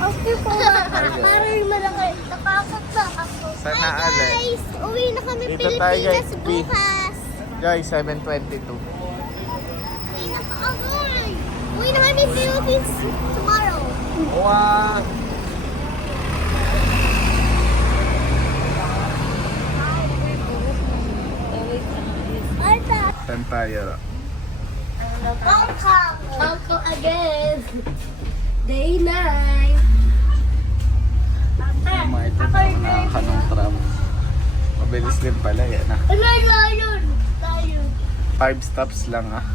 After po, parang malaki. Nakakot na ako. Sana Hi guys! Uwi na kami Dito tayo, Pilipinas guys. bukas. Guys, 7:22. Uwi na kami. Uwi na kami Philippines tomorrow. Wow! Arta! Saan tayo? Hong Kong! Hong Kong again! Day 9! Mga ito na nakakanong tram. Mabilis din pala yan ah. Ano yun? Tayo. 5 stops lang ah.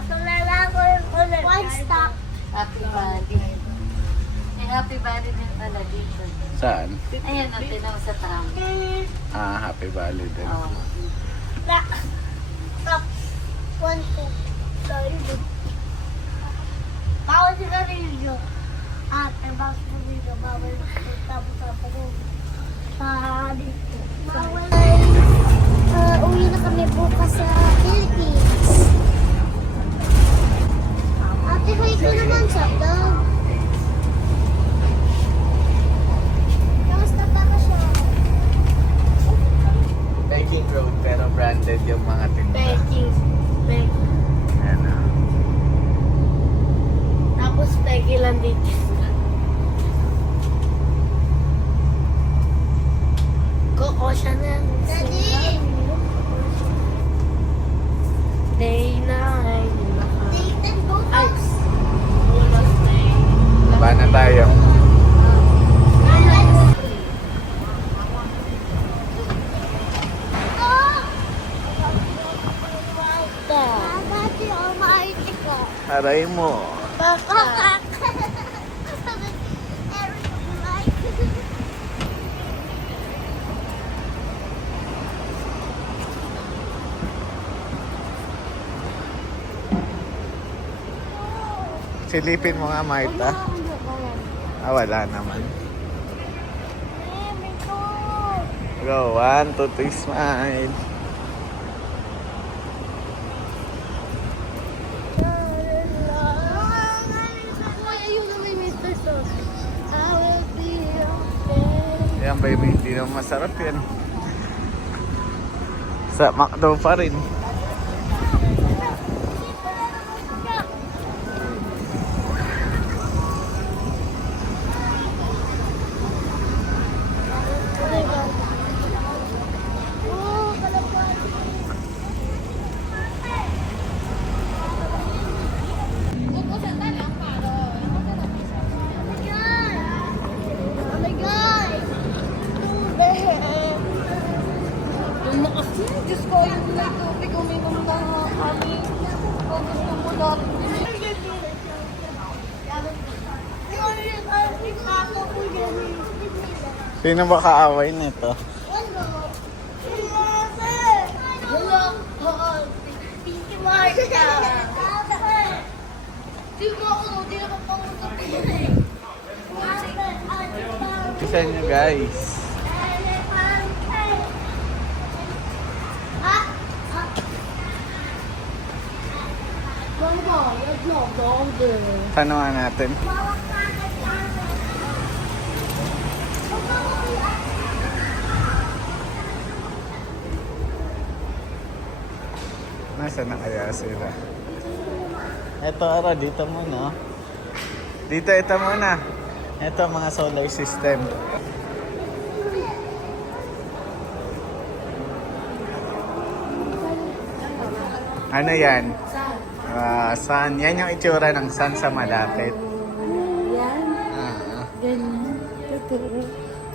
Ako lalako yung ulit. One stop. Happy Valley. May Happy Valley din pala dito. Saan? Ayan, natinaw sa tram. Ah, Happy Valley din. Oh. Stop. One, two. Tayo din. Bawal sila rin bawal sila rin bawal tapos ako dito. Bawal. Uwi na kami bukas sa Philippines. Ate, hi ko naman siya. Kamusta pa ka siya? Biking road pero branded yung mga tinda. Becky. Ayan ah. Tapos Becky lang dito. Koko siya na. Daddy! Day 9. Day 10 bukas. Bukas day. Ba na tayo? Aray mo. Kakak. Silipin mo nga, Marta. Ah, wala naman. Go, 1, 2, 3, smile. Yan ba yung hindi naman masarap yan? Sa McDo pa rin. Diyos ko, yung may tubig, uminom na kami. Kung gusto mo natin. Sino ba kaaway nito? Pinky Marta. Di mo ako, di naman pangutot. Isa nyo guys. Tanungan natin. Nasaan na kaya sila? Eto, Ara, dito muna. Dito, ito muna. Ito, mga solar system. Ano yan? Sun. Yan yung itsura ng sun sa malapit. Yan. Ah. Ganyan. Totoo.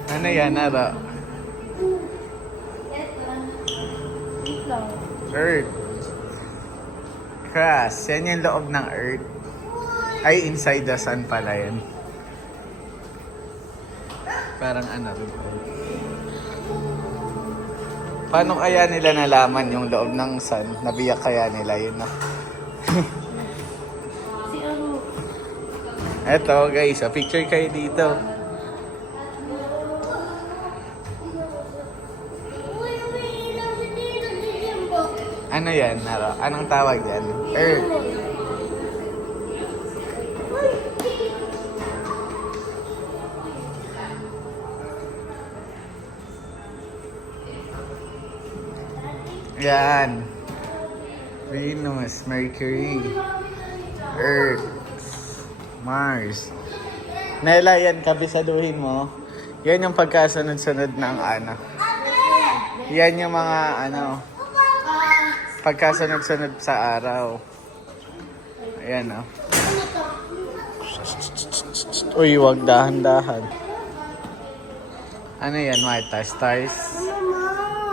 Ano yan, Ara? Ito. Earth. Crust. Yan yung loob ng Earth. Ay, inside the sun pala yan. Parang ano rin. Paano kaya nila nalaman yung loob ng sun? Nabiyak kaya nila yun, no? Si Aru. Eto guys, picture kayo dito. Ano yan, Naro? Anong tawag yan? Earth. Yan. Venus, Mercury, Earth, Mars. Nela, yan, kabisaduhin mo. Yan yung pagkasunod-sunod ng ano. Yan yung mga ano, pagkasunod-sunod sa araw. Ayan, oh. Uy, wag dahan-dahan. Ano yan, Marta? Stars?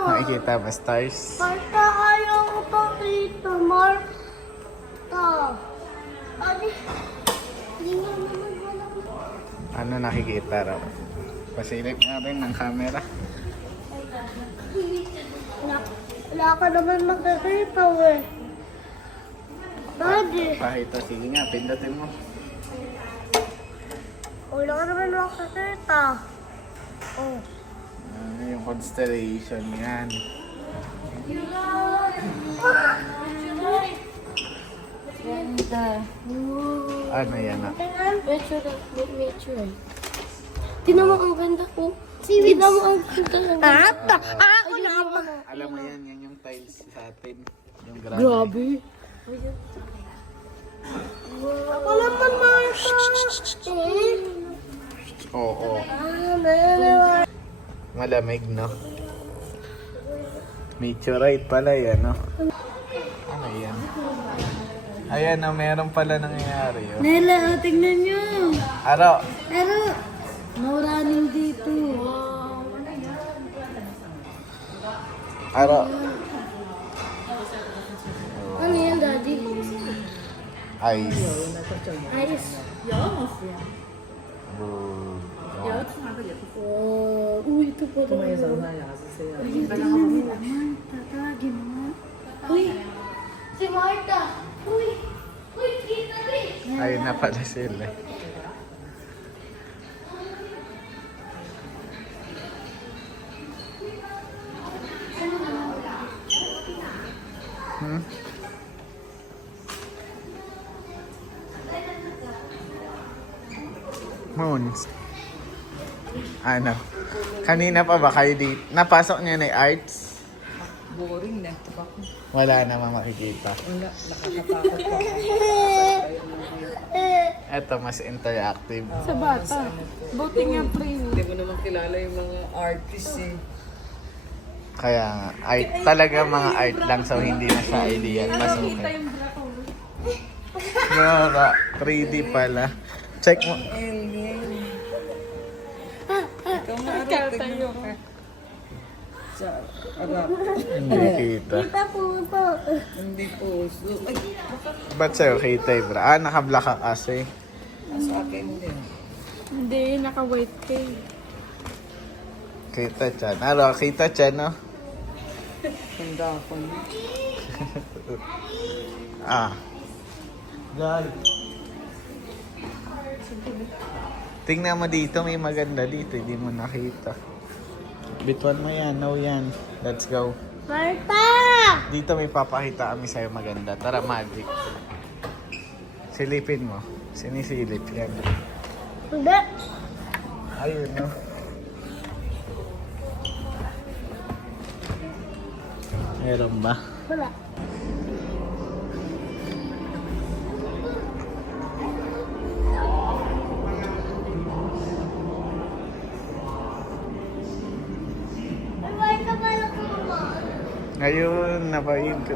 Makikita ba stars? Marta, ayaw ko pakita. Marta. Adi, hindi nga naman wala ko. Ano nakikita raw? Pasilip nga rin ng camera. Wala ka naman makikita eh. Daddy, Pakita, sige nga, pindutin mo. wala ka naman makikita. Oh. Ano yung constellation yan? Ganda. Ano yan, ah? Nature. Tinan mo ang ganda ko. Tinan mo ang ganda ng Ata! Ako naman! Alam mo yan, yan yung tiles sa atin. Yung granite. Grabe. Ako naman, Marta! Oo. Malamig, no? Meteorite pala yan, no? Ano yan? Ayan, no, meron pala nangyayari, oh. Nela, tingnan nyo. Aro, Pero, maraming dito. aro. Ano yan, Daddy? Ice. Ice. Good. Oh, uy, ito po ito. Uy, tingnan mo naman. Tatagin mo. Uy, si Marta. Uy, uy, kita rin. Ayun na pala sila. Hmm? Moons. Ano? Kanina pa ba kayo dito? Napasok niyo na yung arts? Boring na. Wala namang makikita. Wala, nakakatakot pa. Ito, mas interactive. Sa bata. Buti nga pre. Hindi mo naman kilala yung mga artists eh. Kaya nga, art talaga mga art lang so hindi na siya ideal. Pasukin. Yora, 3D pala. Check mo. Alien. Ikaw maaari, tignan mo. Sa arap. Hindi kita. Kita po ito. Hindi po. So, ay, Ba't sa'yo kita eh, bro? Ah, naka-black ka kasi. sa akin din. Hindi, naka-white ka eh. Kita chan. Ano, kita chan, no? Handa ko. Ah. Guys. Tingnan mo dito, may maganda dito. Hindi mo nakita. Bituan mo yan, no yan. Let's go. Marta! Dito may papakita kami sa'yo maganda. Tara, magic. Silipin mo. Sinisilip yan. Hindi. Ayun, no? Meron ba? Wala. Ay, ka pala kumain. Ngayon, napain ko.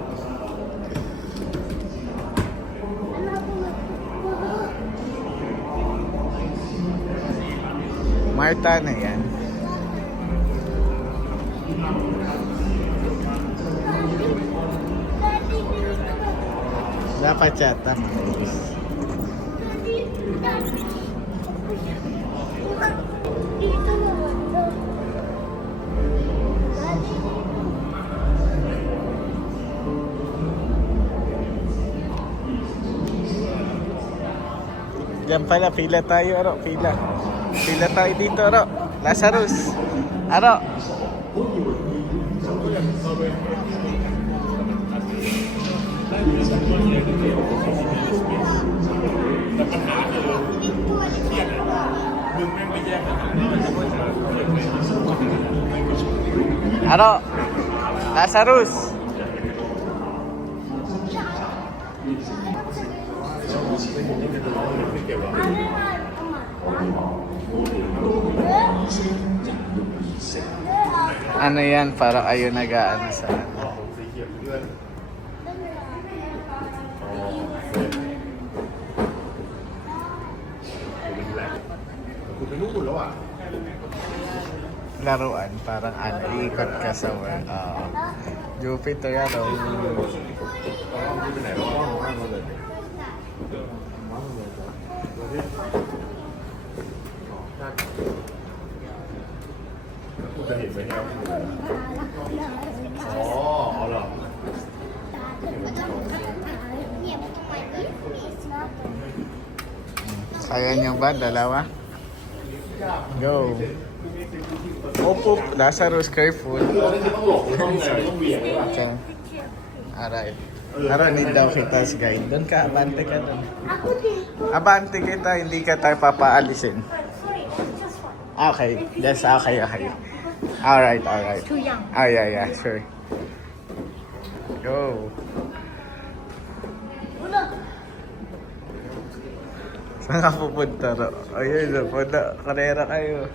Ano ako Marta na yan. Dapat yata. Dito naman to. Diyan pala, pila tayo, Aro. Pila. Pila tayo dito, Aro. Lazarus. Aro. Aro. Lazarus. Ano yan? Para kayo nag-ano sa ano. Laruan, parang ano, iikot ka sa world. Jupiter, ano. Kaya niyo ba? Dalawa? Go! Opo, Lazarus, careful. Okay. Alright. Tara, need daw kita as guide. Doon ka, abante ka doon. Ako dito. Abante kita, hindi ka tayo papaalisin. Sorry, just one. Okay, yes, okay. Alright. Too young. Yeah, sure. Go. Wala. Saan ka pupunta ro? Ayun, punta. Karera kayo.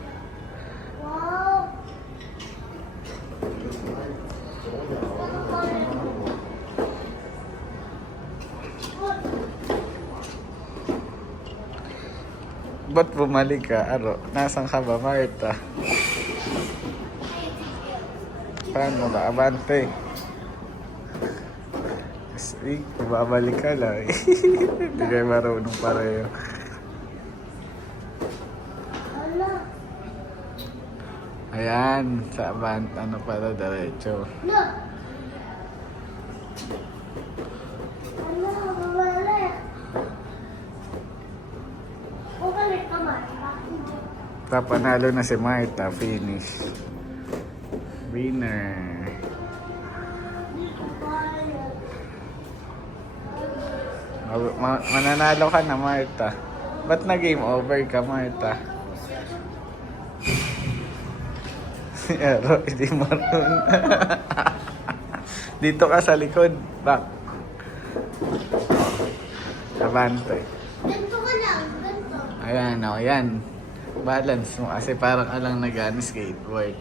Wow. Ba't bumalik ka, Aro? Nasaan ka ba, Marta? Paano ba? Abante. Kasi, babalik ka lang. Hindi kayo marunong pareho. Wala. Ayan, sa abante, ano pala, diretso. No. Ano, wala. Bumalik ka, Marta. Panalo na si Marta, finish. Winner. Mananalo ka na, Marta. Ba't na game over ka, Marta? Si Aro, hindi marunong. Dito ka sa likod. Back. Abante. Ganito ka lang, ganito. Ayan, ayan. Balance mo kasi parang alang nag-skateboard.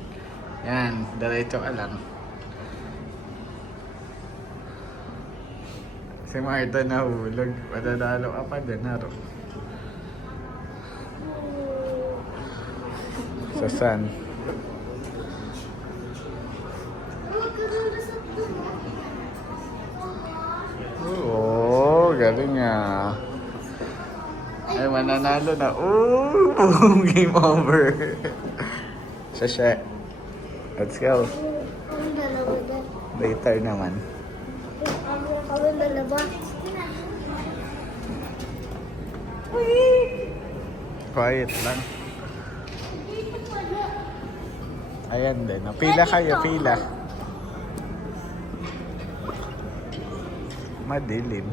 Yan, diretso ka lang. Si Marta nahulog. Madadalo ka pa din, Haro. Sa sun. Oo, galing ah. Ay, mananalo na. Ooh, game over. Sasha. Let's go. Ang dalawa dyan. Later naman. Ang dalawa. Quiet lang. Ayan din. Pila kayo, pila. Madilim.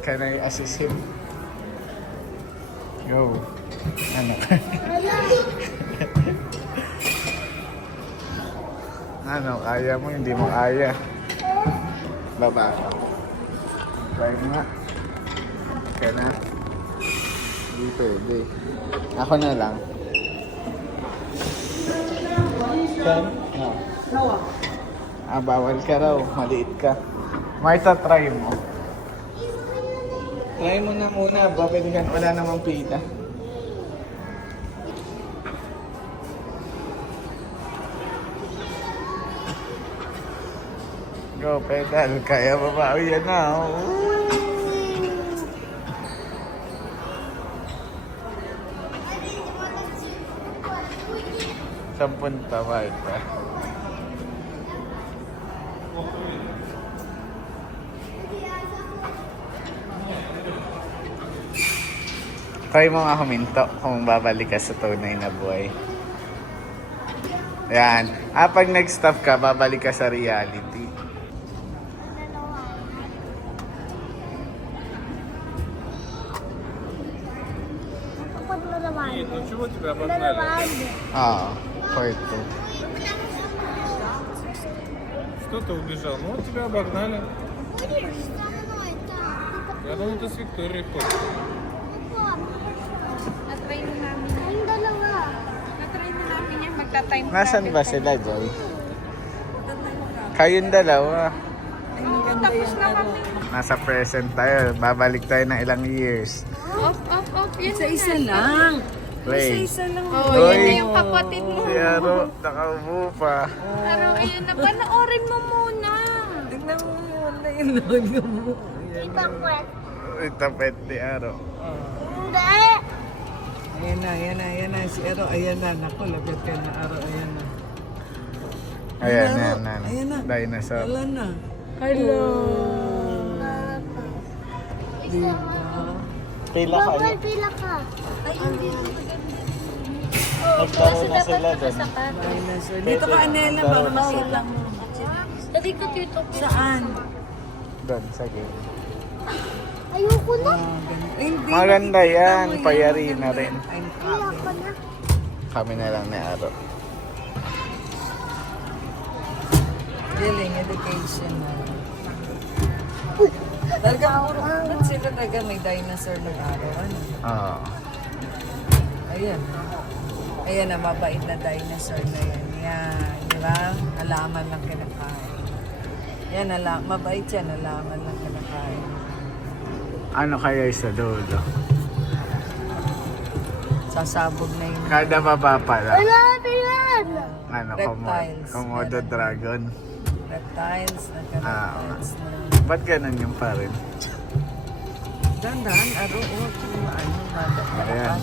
Can I assist him? Go. Ano? Ano? Kaya mo, hindi mo kaya. Baba ka. Try mo nga. Kaya na. Hindi pwede. Ako na lang. Can? No. Bawal ka raw. Maliit ka. Marta, try mo. Try mo na muna. Babalikan. Wala namang pita. Go, pedal. Kaya babawi yan na. Saan punta, Marta? Try mo nga huminto kung babalik ka sa tunay na buhay. Yan. Pag nag-stop ka, babalik ka sa reality. Kapag nalaman. Nalaman. Oo. For two. кто-то убежал. Ну, вот тебя обогнали. Будешь со мной там? Я думал, ты с Викторией ходишь. Na-try na namin. Yung dalawa. Na-try na namin yan. Magta-time Nasaan ba sila, Joy? Kayong dalawa. Oo, tapos na kami. Nasa present tayo. Babalik tayo ng ilang years. Off. Yun Isa-isa lang. Play. Isa-isa lang. Oh, Uy. yun na yung kapatid mo. Si Aro, nakaupo pa. Pero ayun na, panoorin mo muna. Tignan mo yun na yung logo mo. Tita Kwet. Itapet ni Aro. Hindi. Ayan na. Si Aro, ayan na. Naku, lapit ka na, Aro, ayan na. Ayan, Aro, yan. ayan na. Dinosaur. Wala na. Hello. Diba? Pila ka. Bawal pila ka. Ay, hindi. Nagtaro na sila doon. Dinosaur. Dito ka, Anela, para makita mo. Dali ko dito. Saan? Doon, sa game. Ayoko na. Hindi. Maganda yan. Payari na rin. Ayoko na. Kami na lang ni Aro. Dealing education na. Talaga puro ba't sila talaga may dinosaur nag-araw? Ano? Oo. Ayan. Ayan na, mabait na dinosaur na yan. Yan. Di ba? Halaman lang kinakain. Yan, mabait yan. Halaman lang kinakain. Ano kaya sa dulo? Sasabog na yun. Kada baba pala. Wala yan. Ano, Reptiles. Komodo dragon. Reptiles. Nagka-reptiles na. Ba't ganun yung pa rin? Dandan, aro, malakas.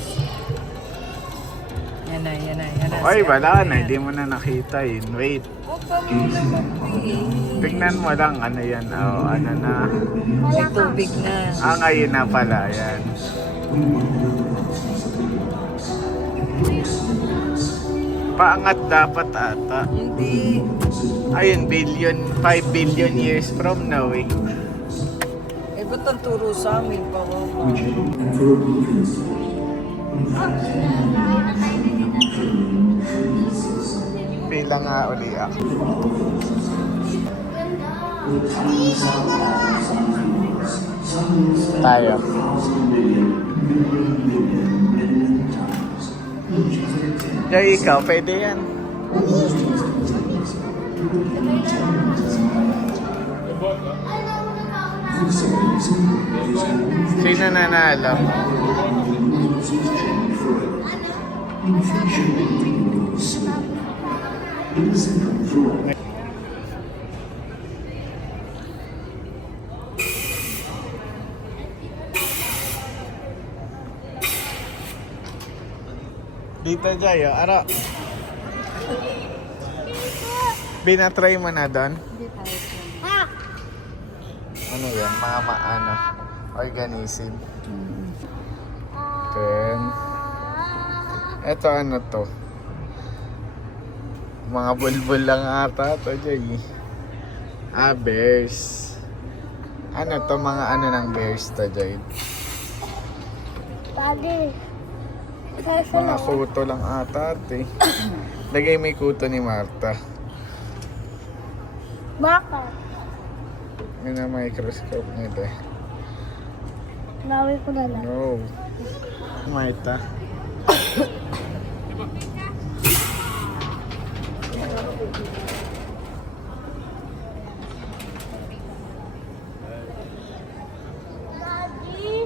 Yan na. Oy, Si wala Aro na. yan. Hindi mo na nakita yun. Wait. Huwag ka muna mag-pee. Tingnan mo lang. Ano yan? Oh, ano na. May tubig na. Ngayon na pala. Yan. Paangat dapat ata. Hindi. Ayun, 5 billion years from now eh. Eh, ba't ang turo sa amin? Pawawa. Pila nga uli ako. Tayo. Jay, ikaw, pwede yan. Sino nanalo? Dito, Jay, oh. Aro. Binatry mo na doon? Ha? Ano yan? Mga organism. Then, eto ano to? Mga bulbul lang ata to, Jay. Bears. Ano to? Mga ano ng bears to, Jay? Pwede. Mga kuto lang ata, ate. Lagay may kuto ni Marta. Bakit? Yun ang microscope nito eh. Laway ko na lang. No. Marta. Daddy?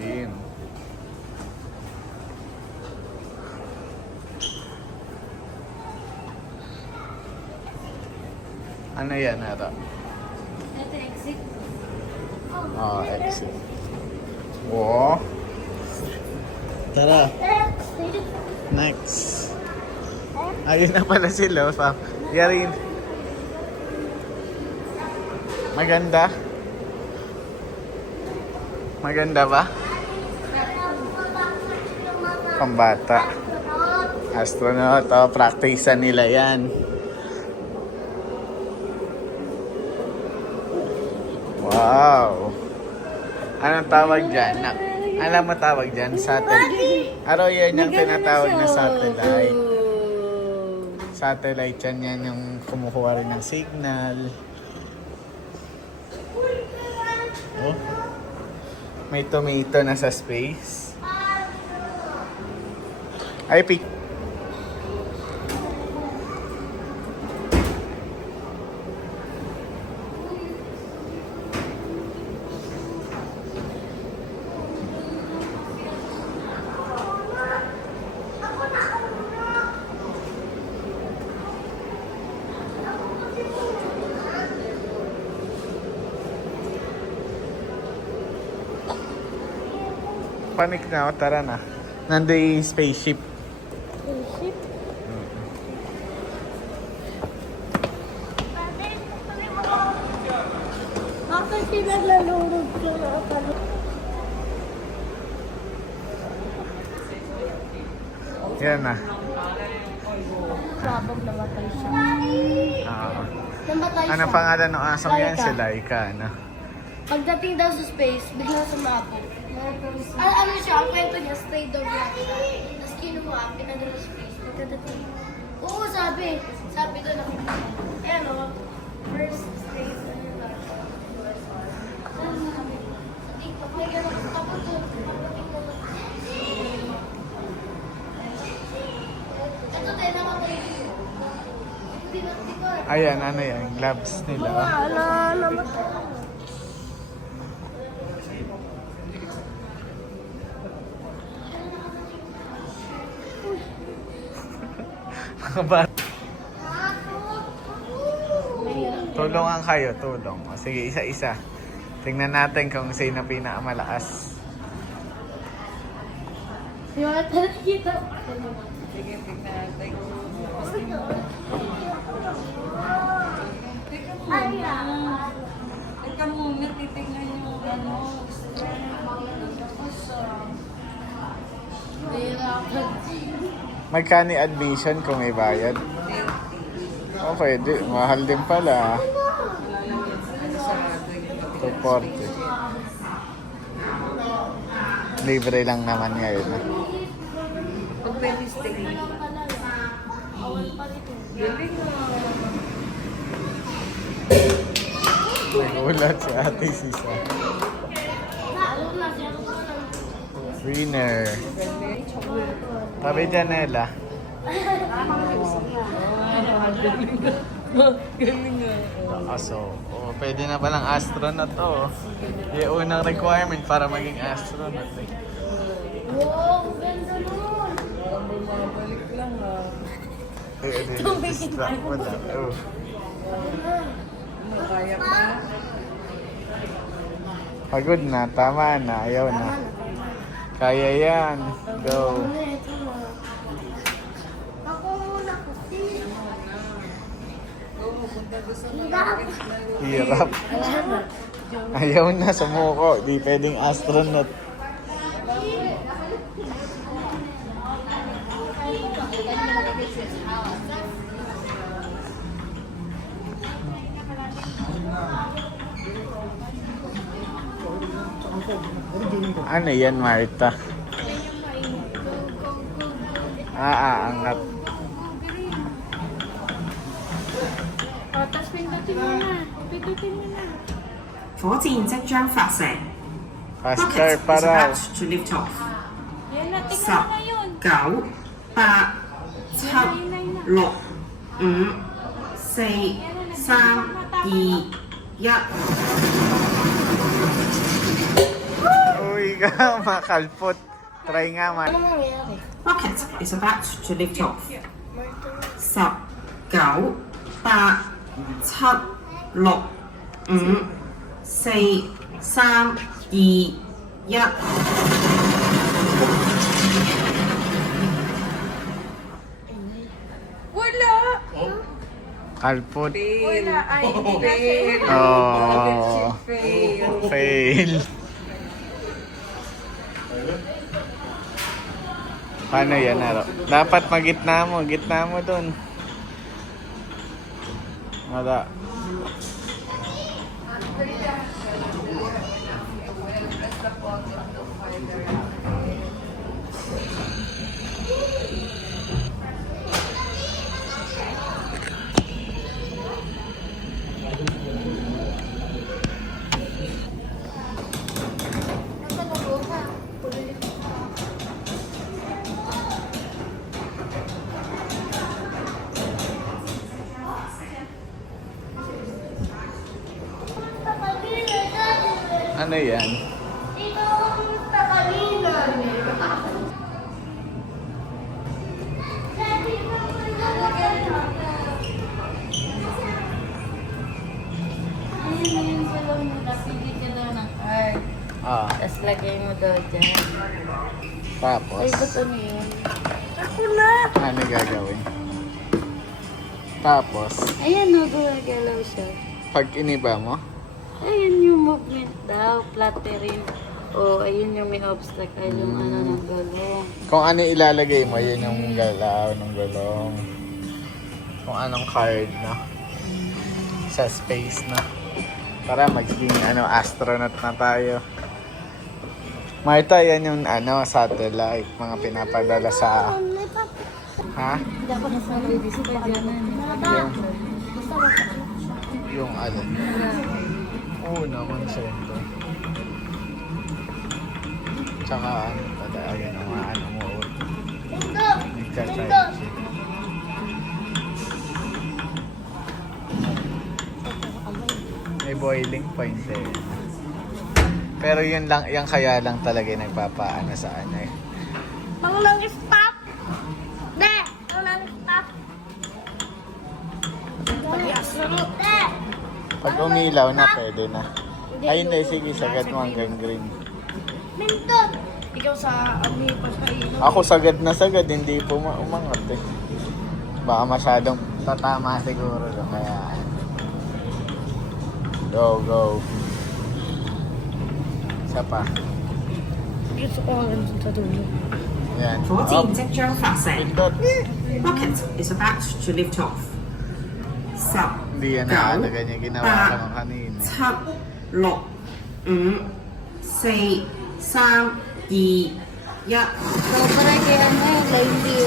Din. Ano yan, Ara? Ito, exit. Exit. Wow. Tara, next. Ayun na pala sila. Yarin. Maganda? Maganda ba? Pambata. Astronaut. Oh, practicean nila yan. Wow. Anong tawag dyan? Alam mo tawag dyan? Satellite. Araw yan yung tinatawag na satellite. Satellite yan yung kumukuha rin ng signal. Oh. May tomato na sa space. Ay, pick. Panik na ako, tara na. Nando yung spaceship. Spaceship? Bakit sila nalulog ko na ako? Yan na. Sabog namatay siya. Namatay siya. Ano pangalan ng asong yan? Si Laika, ano? Pagdating daw sa space, biglang sumabog. Ano siya, ang kwento niya, stray dog lang siya. Tapos kinuha, pinadala sa space. Pagdating, oo, sabi doon ako. Ayan o, first space, ano yung lang siya. May gano'n, tapos doon, pagdating ko doon. Ito din, namatay siya. Hindi na, Ayan, ano yan? Gloves nila. namatay. Mga bata. Tulungan kayo, tulong. O, sige, isa-isa. Tingnan natin kung sino pinakamalakas. Yung nakikita. Sige, tignan natin. Teka muna, titignan yung ano. Magkano admission kung may bayad? O, pwede. Mahal din pala. 240. Libre lang naman ngayon. Pag pwede stay. Galing mo. Nagulat si Ate Sisa. Winner. Tabi Janela. Galing nga. So, pwede na palang astronaut to. Yung unang requirement para maging astronaut. Wow, ganda nun. Bumabalik lang ah. Distract mo lang. Kaya pa. Pagod na, tama na, ayaw na. Kaya yan. Go. Ako muna kasi. Hirap. Ayaw na, sumuko. Di pwedeng astronaut. Ano yan, Marta? Angat. Tapos pindutin mo na. Pindutin mo na. 火箭即將發射 Faster，Rocket is para. about to lift off。 Yan na, 十 tingnan mo yun. 九八七六五四三二一。 Uy ka, makalpot. Try nga, man. Ano nangyayari? Rocket is about to lift off。十九八七六五四三二一。 Wala! Kalpot. Wala. Ay, hindi na fail. Oh. Fail. Fail. Paano yan, Aro? Dapat magitna mo dun. Wala. walk a little further. Ano yan? Ito ang takalina. Ayun sa loob mo, napili ka daw ng card. Ah, Tapos lagay mo daw dyan. tapos, Ay, ba't ano yun? Ako na! ano gagawin? Tapos, Ayan o, gumagalaw siya. pag iniba mo, Ayun yung movement daw, fluttering. O, ayun yung may obstacle, yung ano ng gulong. kung ano ilalagay mo, yun yung galaw ng gulong. Kung anong card na. Sa space na. Para magiging astronaut na tayo. Marta, yan yung satellite, mga pinapadala sa... Ha? Hindi ako nasanay dito pa dyan. Yung ano? Oo naman, siyempre. Tsaka ayan ang mga mo. Nagka-charge. May boiling point eh. Pero yun lang, yung kaya lang talaga yung nagpapaano sa Pangulang stop! De! Pangulang stop! De! Pag umilaw na, pwede na. Ay, hindi. Sige, sagad mo hanggang green. Mintot! Ikaw sa amoy pa sa ino. Ako sagad na sagad, hindi po umangat eh. Baka masyadong tatama siguro doon, kaya... Go, go. Isa pa. Gusto ko lang sa dulo. Yan. 14即將發射 Pindot.，rocket is about to lift off。十、 Hindi yan 九、 naalaga niya. Ginawa ko 八、 lang kanina. 七、六、五、四、三、二、一。 So, parang kaya line view.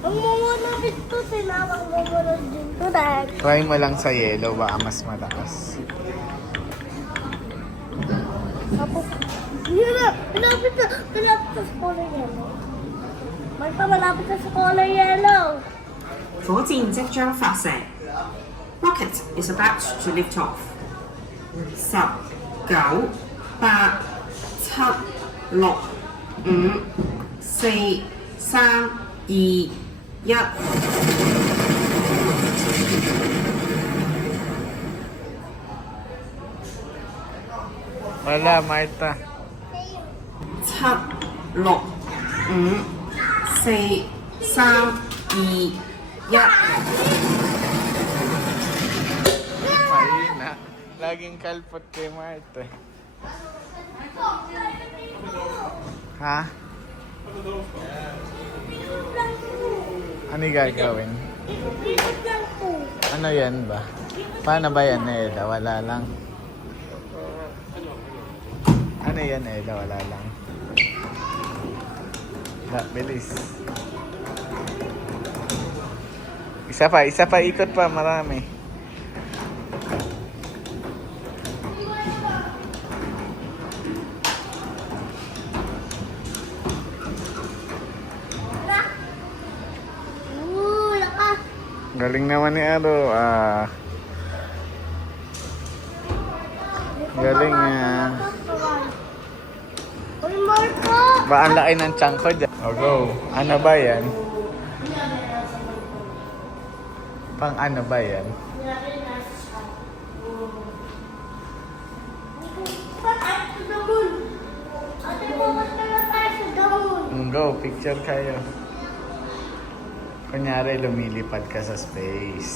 Ang mamunod ito, tinawag mamunod dito. Dahil Try mo lang sa yellow, baka mas malakas. yun na, malapit na sa color yellow. May pa malapit na sa color yellow. 火箭即將發射，rocket is about to lift off。十、九、八、七、六、五、四、三、二、一。 Wala, Marta. 七、六、五、四、三、二、一。 Mahina. Laging kalpot kay Marta. Ha? Ano yung gagawin? Ikot lang po. Ano yan ba? Paano ba yan, Eda? Wala lang. Ano yan, Eda? Wala lang. Bilis. Isa pa, ikot pa, marami. Lakas. Galing naman ni Ado. Galing niya. Uy, Marco! Ba, ang laki ng chunk ko dyan. O, go. Ano ba yan? Pang ano ba yan? Ate, the moon. Ate, pumunta na tayo sa the moon. Go, picture kayo. Kunyari, lumilipad ka sa space.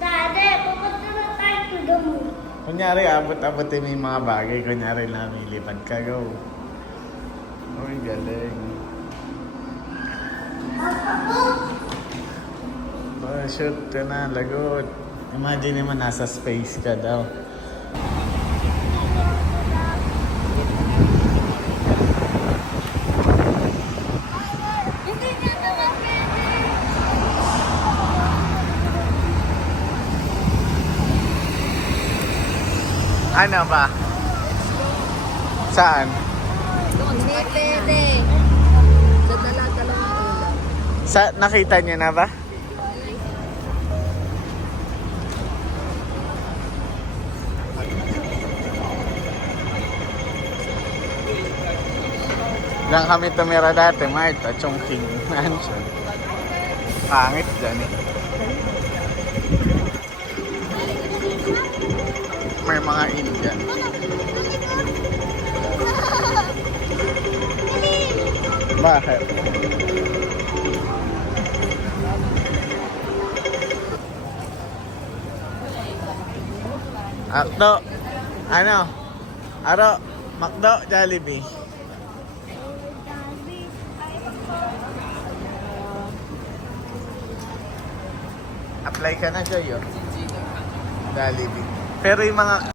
Dade, pupunta na tayo to the moon. Kunyari, abot-abotin mo yung mga bagay. Kunyari, lumilipad ka. Go. Uy, galing. Oh, shoot ka na, lagot. Imagine naman nasa space ka daw. Hindi ka naman pwede. Ano ba? Saan? Hindi pwede. Dadala-dala ng ulam. Nakita niyo na ba? Diyan kami tumira dati, Marta, Chongqing Mansion. Pangit dyan eh. May mga Indian. Bakit? Akdo, ano? Aro, Makdo, Jollibee. Apply ka na, Joy, oh. Jollibee. Pero yung mga